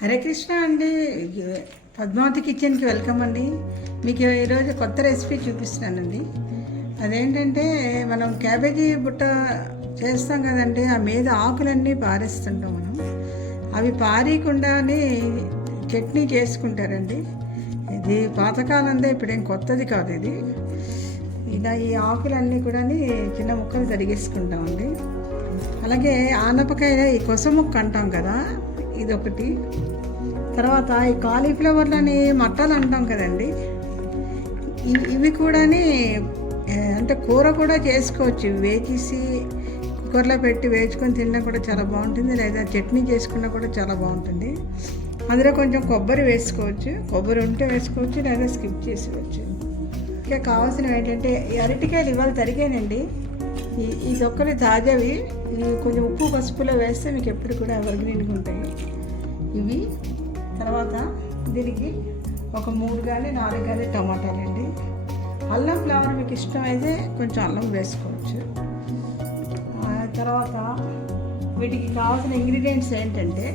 హరే కృష్ణ అండి. పద్మావతి కిచెన్కి వెల్కమ్ అండి. మీకు ఈరోజు కొత్త రెసిపీ చూపిస్తున్నానండి. అదేంటంటే మనం క్యాబేజీ బుట్ట చేస్తాం కదండి, ఆ మీద ఆకులన్నీ పారేస్తుంటాం మనం. అవి పారీకుండానే చట్నీ చేసుకుంటారండి. ఇది పాతకాలంలో ఇప్పుడేం కొత్తది కాదు ఇది. ఇలా ఈ ఆకులన్నీ కూడా చిన్న ముక్కలు తరిగేసుకుంటామండి. అలాగే ఆనపకాయ ఈ కొస ముక్క అంటాం కదా, ఇదొకటి. తర్వాత ఈ కాలీఫ్లవర్లని మట్టలు అంటాం కదండి, ఇవి కూడా అంటే కూర కూడా చేసుకోవచ్చు. వేచేసి కుక్కర్లో పెట్టి వేచుకొని తిన్నా కూడా చాలా బాగుంటుంది, లేదా చట్నీ చేసుకున్నా కూడా చాలా బాగుంటుంది. అందులో కొంచెం కొబ్బరి వేసుకోవచ్చు, కొబ్బరి ఉంటే వేసుకోవచ్చు, లేదా స్కిప్ చేసుకోవచ్చు. ఇంకా కావాల్సినవి ఏంటంటే ఈ అరటికాయలు ఇవాళ తరిగానండి. ఈ తొక్కలు తాజావి, ఇవి కొంచెం ఉప్పు పసుపులో వేస్తే మీకు ఎప్పుడు కూడా ఎవర్గ్రీన్గా ఉంటాయి ఇవి. తర్వాత దీనికి ఒక 3 కానీ 4 కానీ టమాటాలండి. అల్లం ఫ్లేవర్ మీకు ఇష్టమైతే కొంచెం అల్లం వేసుకోవచ్చు. తర్వాత వీటికి కావాల్సిన ఇంగ్రీడియంట్స్ ఏంటంటే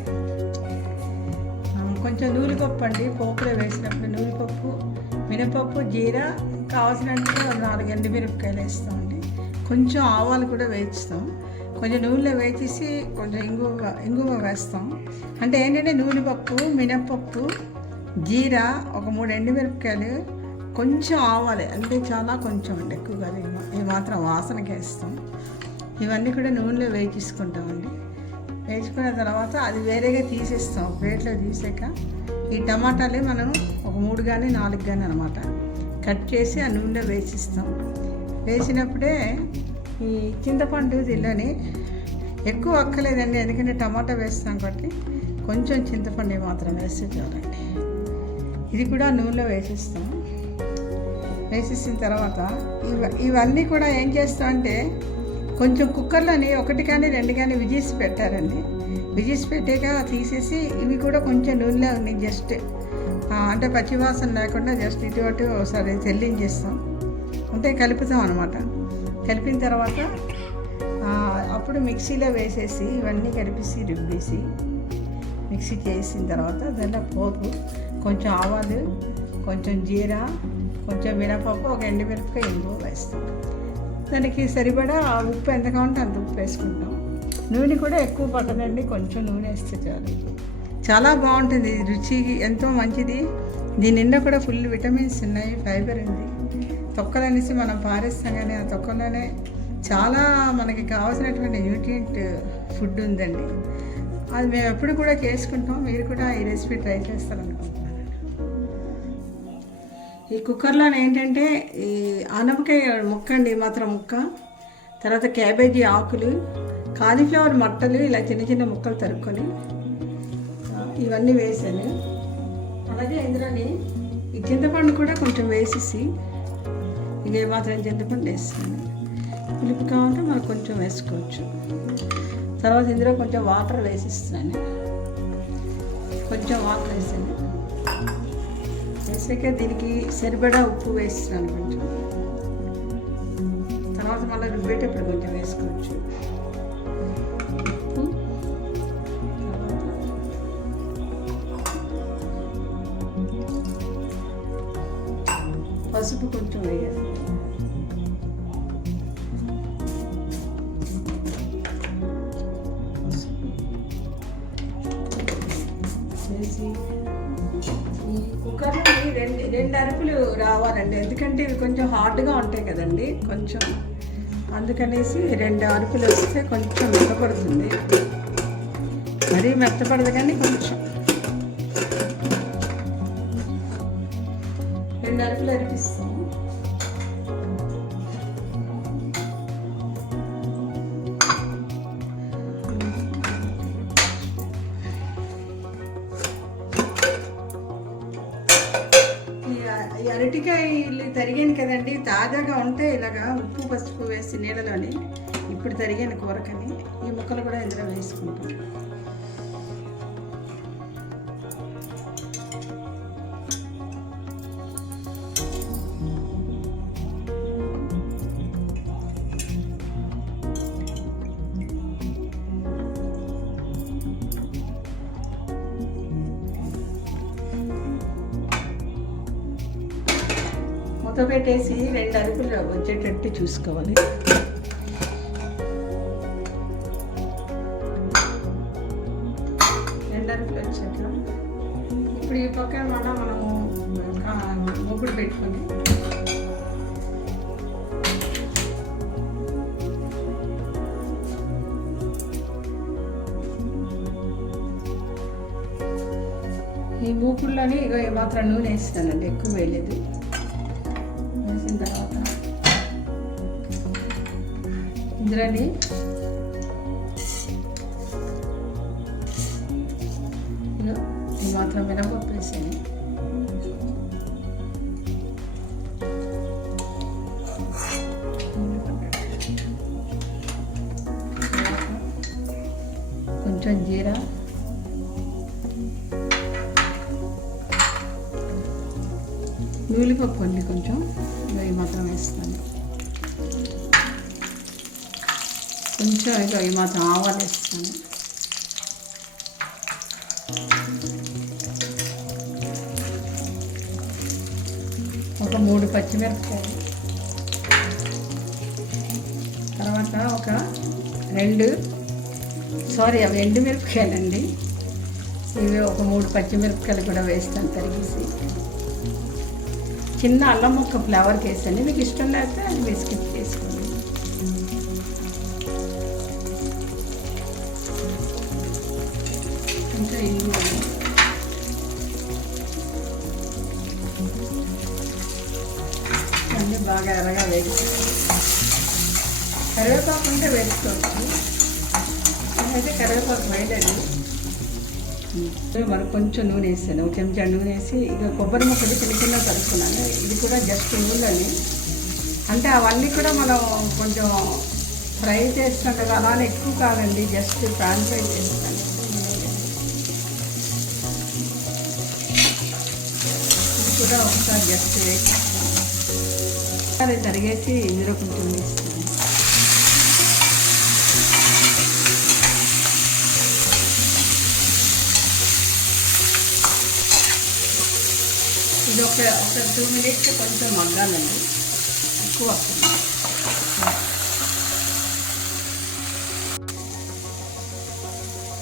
కొంచెం నూనెపప్పు అండి, పోపులో వేసినప్పుడు నూనెపప్పు, మినపప్పు, జీరా, కావాల్సినంత 4 ఎండుమిరపకాయలు వేస్తామండి. కొంచెం ఆవాలు కూడా వేయిస్తాం, కొంచెం నూనెలో వేచేసి కొంచెం ఇంగువ వేస్తాం. అంటే ఏంటంటే నూనెపప్పు, మినపప్పు, జీరా, ఒక 3 ఎండుమిరపకాయలు, కొంచెం ఆవాలే అంటే చాలా కొంచెం అండి, ఎక్కువ కాదు. ఇవి మాత్రం వాసనకి వేస్తాం. ఇవన్నీ కూడా నూనెలో వేయించుకుంటామండి. వేయించుకున్న తర్వాత అది వేరేగా తీసేస్తాం, ప్లేట్లో తీసాక ఈ టమాటాలే మనం ఒక 3 కానీ 4 కానీ అనమాట కట్ చేసి ఆ నూనెలో వేసిస్తాం. వేసినప్పుడే ఈ చింతపండు దీనిలోని ఎక్కువ అక్కలేదండి, ఎందుకంటే టమాటా వేస్తాం కాబట్టి కొంచెం చింతపండు మాత్రం వేస్తే చాలండి. ఇది కూడా నూనెలో వేసిస్తాం. వేసేసిన తర్వాత ఇవన్నీ కూడా ఏం చేస్తామంటే కొంచెం కుక్కర్లోని 1 కానీ 2 కానీ విజిల్స్ పెట్టారండి. విజిల్స్ పెట్టాక తీసేసి ఇవి కూడా కొంచెం నూనెలో జస్ట్ అంటే పచ్చివాసన లేకుండా జస్ట్ ఇటు అటు ఒకసారి తెల్లించేస్తాం, అంటే కలుపుతాం అనమాట. కలిపిన తర్వాత అప్పుడు మిక్సీలో వేసేసి ఇవన్నీ కలిపేసి రుబ్బేసి మిక్సీ చేసిన తర్వాత దాంట్లో పోపు, కొంచెం ఆవాలు, కొంచెం జీరా, కొంచెం మినపప్పు, ఒక ఎండుమిరపకాయ, ఇంగువ వేస్తాం. దానికి సరిపడా ఉప్పు ఎంత కావాలంటే అంత ఉప్పు వేసుకుంటాం. నూనె కూడా ఎక్కువ పట్టదండి, కొంచెం నూనె వేస్తే చాలు. చాలా బాగుంటుంది, రుచికి ఎంతో మంచిది. దీని నిండా కూడా ఫుల్ విటమిన్స్ ఉన్నాయి, ఫైబర్ ఉంది. తొక్కలు అనేసి మనం పారేస్తాం కానీ ఆ తొక్కలోనే చాలా మనకి కావాల్సినటువంటి న్యూట్రియంట్ ఫుడ్ ఉందండి. అది మేము ఎప్పుడు కూడా చేసుకుంటాం. మీరు కూడా ఈ రెసిపీ ట్రై చేస్తారనుకుంటున్నాను. ఈ కుక్కర్లో ఏంటంటే ఈ ఆనపకాయ ముక్క అండి, మాత్రం ముక్క, తర్వాత క్యాబేజీ ఆకులు, కాలీఫ్లవర్ మట్టలు ఇలా చిన్న చిన్న ముక్కలు తరుక్కొని ఇవన్నీ వేసాను. అలాగే ఇందులోని ఈ చింతపండు కూడా కొంచెం వేసేసి, ఇదే మాత్రం చింతపండు వేస్తాను. పులుపు కావాలంటే మనకు కొంచెం వేసుకోవచ్చు. తర్వాత ఇందులో కొంచెం వాటర్ వేసిస్తున్నాను, కొంచెం వాటర్ వేసాను. వేసాక దీనికి సరిపడా ఉప్పు వేస్తున్నాను కొంచెం. తర్వాత మళ్ళీ రుబ్బేటప్పుడు కొంచెం వేసుకోవచ్చు ఉప్పు. పసుపు కొంచెం వేయాలి. వేసి ఈ కుక్కర్లో 2 అరుపులు రావాలండి, ఎందుకంటే ఇవి కొంచెం హార్డ్గా ఉంటాయి కదండి కొంచెం, అందుకనేసి 2 అరుపులు వస్తే కొంచెం మెత్తపడుతుంది. మరీ మెత్తపడదు కానీ కొంచెం 2 అరుపులు అరిపిస్తాం. ఈ అరటికాయలు తరిగాను కదండి, తాజాగా ఉంటే ఇలాగా ఉప్పు పసుపు వేసి నీళ్ళలోని ఇప్పుడు తరిగాను కూరకని ఈ ముక్కలు కూడా ఇందులో వేసుకుంటాం. మొత్తం పెట్టేసి 2 అరుపులు వచ్చేటట్టు చూసుకోవాలి. వచ్చేట్లా ఇప్పుడు ఈ పక్క మనము మూకుడు పెట్టుకొని ఈ మూకుడులోని ఇక ఏమాత్రం నూనె వేస్తానండి, ఎక్కువ వేయలేదు. వేసిన తర్వాత ఇందులోని ఈ మాత్రం మినపప్పు వేసాను. కొంచెం జీరా, నూలిపప్పు అండి కొంచెం, ఇవి మాత్రం వేస్తాను. కొంచెం ఇవి మాత్రం ఆవాలు వేస్తాను. ఒక 3 పచ్చిమిరపకాయలు, తర్వాత ఒక 2 అవి ఎండుమిరపకాయలండి. ఇవి ఒక 3 పచ్చిమిరపకాయలు కూడా వేస్తాను తరిగేసి. చిన్న అల్లం ముక్క ఫ్లేవర్కి వేసాను, మీకు ఇష్టం లేకపోతే అది మీరు స్కిప్ చేసుకోండి. ఇంకా ఇంగువ, అన్నీ బాగా ఎర్రగా వేసుకోవాలి. కరివేపాకు ఉంటే వేసుకోవచ్చు, అయితే కరివేపాకు వేయలేదు. మనకు కొంచెం నూనె వేసాను, ఒక చెంచా నూనె వేసి ఇక కొబ్బరి ముక్కలు చిన్న చిన్న కలుపుకున్నాను. ఇది కూడా జస్ట్ నూనెని, అంటే అవన్నీ కూడా మనం కొంచెం ఫ్రై చేస్తుండగా అలానే ఎక్కువ కాదండి, జస్ట్ ప్యాన్ ఫ్రై చేస్తాను. ఇది కూడా ఒకసారి జస్ట్ వేసిస్తాను, అది తరిగేసి ఇందులో కొంచెం వేస్తాను. ఇది ఒక 2 మినిట్స్ కొంచెం మగ్గాలండి, ఎక్కువ వస్తుంది.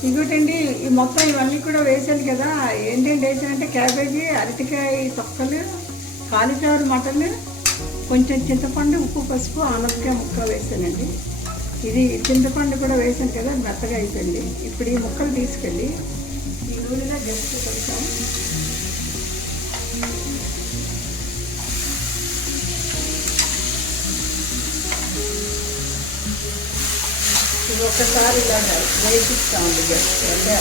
ఇంకోటండి, ఈ మొత్తం ఇవన్నీ కూడా వేసాను కదా, ఏంటంటే వేసానంటే క్యాబేజీ, అరటికాయ తొక్కలు, కాలీఫ్లవర్ మటన్, కొంచెం చింతపండు, ఉప్పు, పసుపు, ఆనపకాయ ముక్క వేసానండి. ఇది చింతపండు కూడా వేసాను కదా, మెత్తగా అయిపోయింది. ఇప్పుడు ఈ ముక్కలు తీసుకెళ్ళి ఈ నూనెలో జస్ట్ కొంచెం ఇది ఒకసారి ఇలా వేపిస్తామండి. జస్ట్ అంటే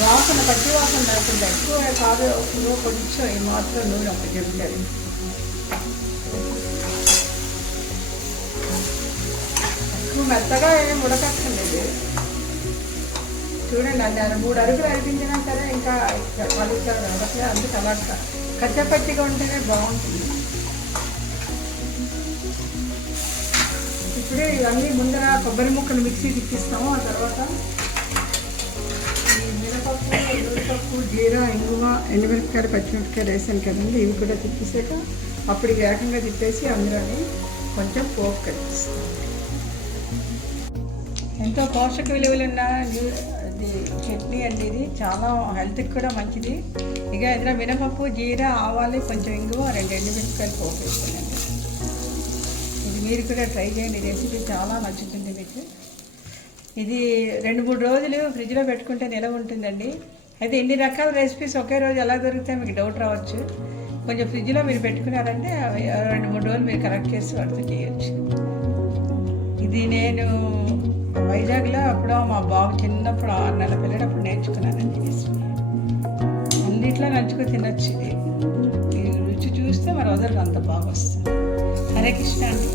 వాసన, పచ్చి వాసన లేకుండా, ఎక్కువ కాదు, కొంచెం ఈ మాత్రం నూనె ఒక చెప్తారు. ఎక్కువ మెత్తగా ఏం ఉడకక్కర్లేదు. చూడండి, అది 3 అడుగులు అరిపించినా సరే ఇంకా పలుకుతారు ఉడకలే, అందుకు అలా కచ్చపచ్చిగా ఉంటేనే బాగుంటుంది. ఇప్పుడే ఇవన్నీ ముందర కొబ్బరి ముక్కలు మిక్సీ తిప్పిస్తాము. ఆ తర్వాత ఈ మినపప్పు, ఉల్లిపప్పు, జీరా, ఇంగువ, ఎండుమిరపకాయలు, పచ్చిమిరపకాయలు వేసాను కదండి, ఇవి కూడా తిప్పేసాక అప్పుడు ఏకంగా తిప్పేసి అందులోని కొంచెం పోపు కలిపిస్తాం. ఎంతో పోషక విలువలున్న చట్నీ అండి, ఇది చాలా హెల్త్కి కూడా మంచిది. ఇక ఇందులో మినపప్పు, జీరా, ఆవాలు, కొంచెం ఇంగువ, 2 ఎండుమిరపకాయలు పోపు వేస్తానండి. ఇది మీరు కూడా ట్రై చేయండి, రెసిపీ చాలా నచ్చుతుంది మీకు. ఇది 2-3 రోజులు ఫ్రిడ్జ్లో పెట్టుకుంటే నిలవ ఉంటుందండి. అయితే ఇన్ని రకాల రెసిపీస్ ఒకే రోజు ఎలా దొరుకుతాయి మీకు డౌట్ రావచ్చు. కొంచెం ఫ్రిడ్జ్లో మీరు పెట్టుకున్నారంటే 2-3 రోజులు మీరు కరెక్ట్ చేసి వాటితో చేయొచ్చు. ఇది నేను వైజాగ్లో అప్పుడు మా బాబు చిన్నప్పుడు 6 నెలల పిల్లడప్పుడు నేర్చుకున్నానండి రెసిపీ. అన్నిట్లో నంచుకొని తినొచ్చు. ఇది రుచి చూస్తే మరి వదలరు, అంత బాగా వస్తుంది. హరే కృష్ణ అండి.